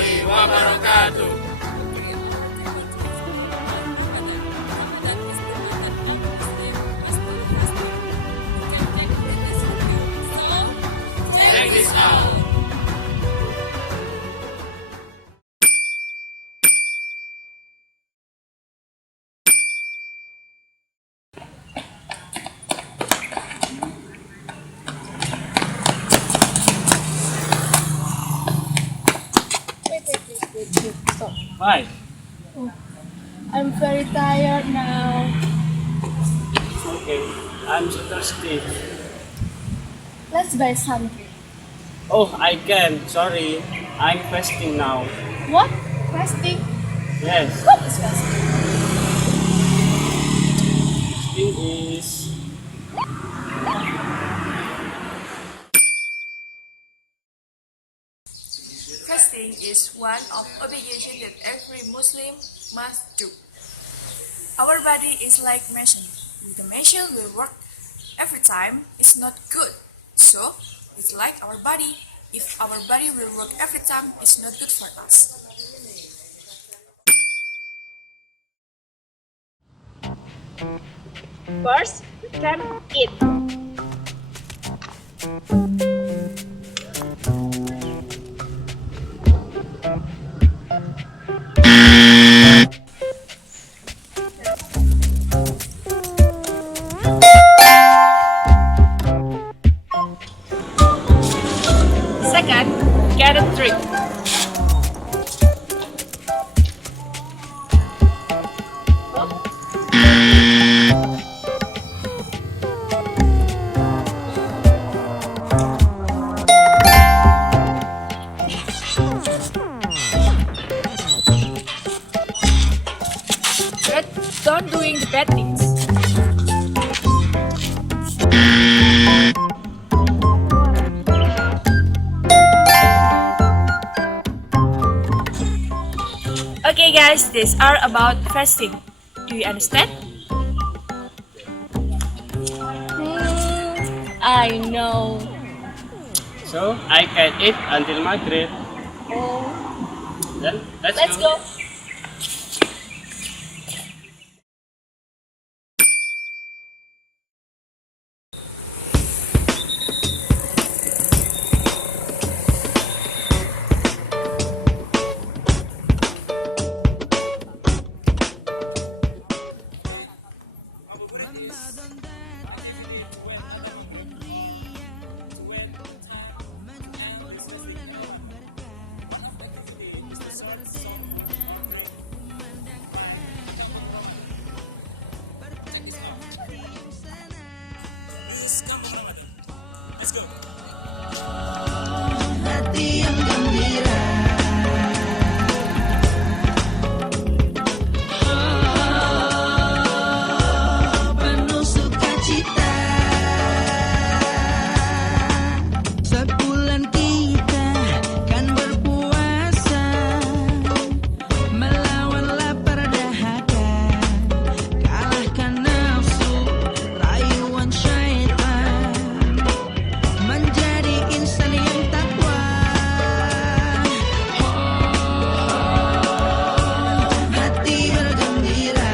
warahmatullahi wabarakatuh. Check this out. Stop. Why? I'm very tired now. Okay, I'm so thirsty. Let's buy something. Oh, I can. Sorry, I'm fasting now. What? Fasting? Yes, What is fasting? fasting is Fasting is one of obligation that every Muslim must do. Our body is like machine. The machine will work every time. It's not good. So it's like our body. If our body will work every time, it's not good for us. First, we can eat. Second, get a drink. But don't doing the bad things. Okay guys, these are about fasting. Do you understand? I know. so I can eat until Maghrib. Oh, Then let's go. Let's go. Hati yang gembira, penuh sukacita. Sebulan kita kan berpuasa, melawan lapar dahaga, kalahkan nafsu, rayuan syaitan, menjadi insan yang takwa. Hati bergembira,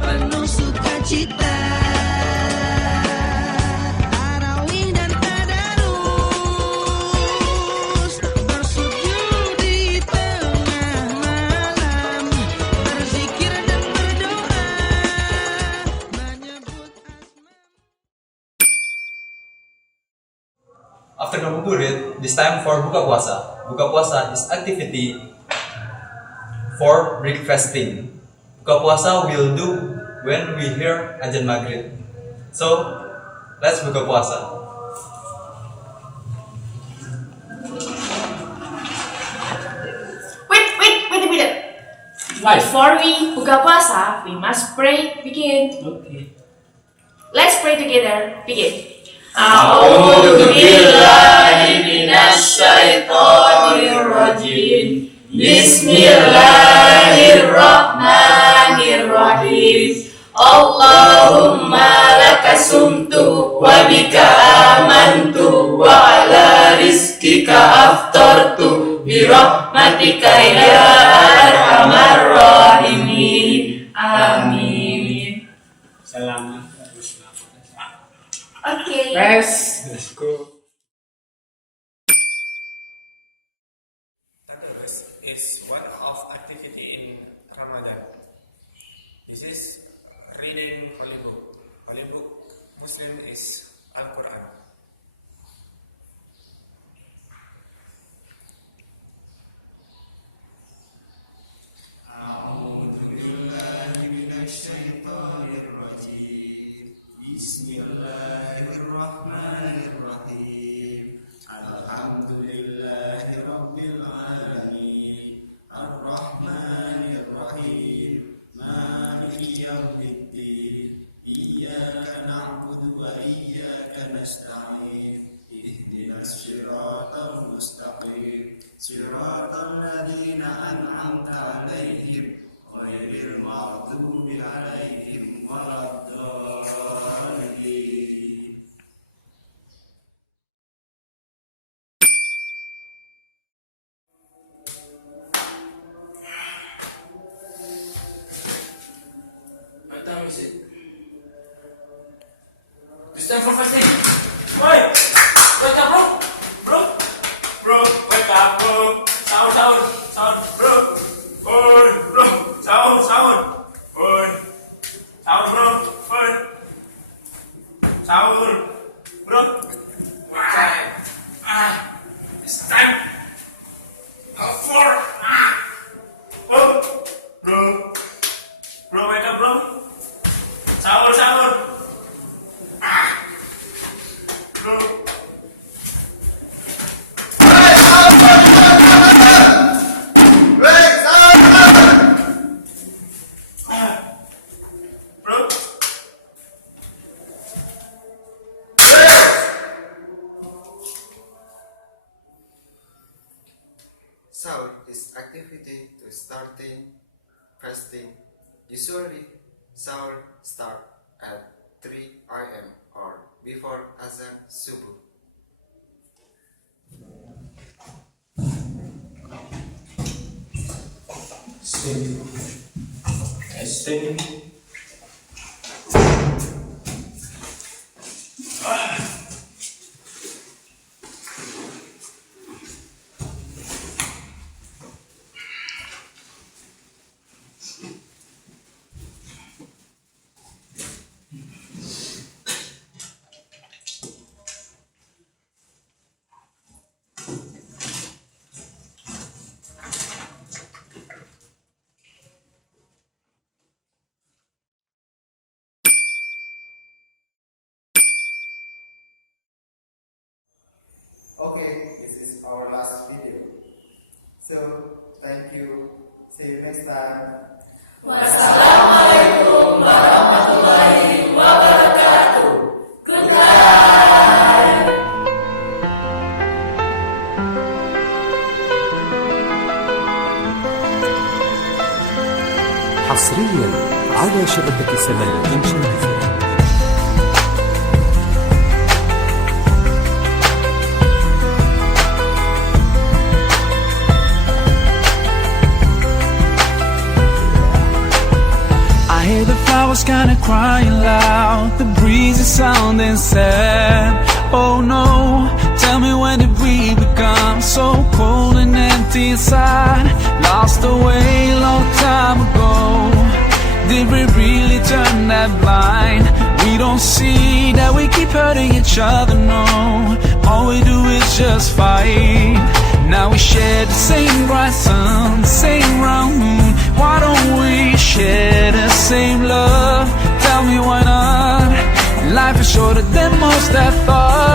penuh sukacita. Tarawih dan tadarrus, bersujud di tengah malam, berzikir dan berdoa, menyebut asma. After ngabuburit, this time for buka puasa. Buka puasa is activity for breakfasting. Buka puasa we'll do when we hear azan maghrib. So, let's buka puasa. Wait a minute. Before we buka puasa, we must pray. Begin. Okay. Let's pray together. Begin. A'udzu billahi minasyaitonir rajim. Bismillahirrahmanirrahim. Allahumma lakasumtu wa bika amantu wa ala rizkika aftartu birahmatika ya arhamar rahimin. Amin. Selamat. Oke. Let's go. Tadarrus is one of activity in Ramadan. This is reading holy book. Holy book Muslim is Al Qur'an. What time is it? It's time for fasting. Wait! Wake up, bro! Bro! Bro! Wake up, bro! Sound, sound, sound, bro! Oi, bro! Sound, sound! Oi! Sound, bro! Oi! Sound, bro! What time? It's time for oh, bro! Bro, wake up, bro! Sahur, sahur. Bro. Bro. Sahur is activity to starting fasting. Usually, sahur start at 3 a.m. or before azan subuh. Testing. Okay, this is our last video. So, thank you. See you next time. Wassalamualaikum warahmatullahi wabarakatuh. Goodbye. حصريا على شبكة سماء الإنشاء. I hear the flowers kinda crying loud. The breeze is sounding sad. Oh no, tell me when did we become so cold and empty inside? Lost away long time ago. Did we really turn that blind? We don't see that we keep hurting each other, no. All we do is just fight. Now we share the same bright sun, the same round moon. Why don't we share the same love? Tell me why not? Life is shorter than most have thought.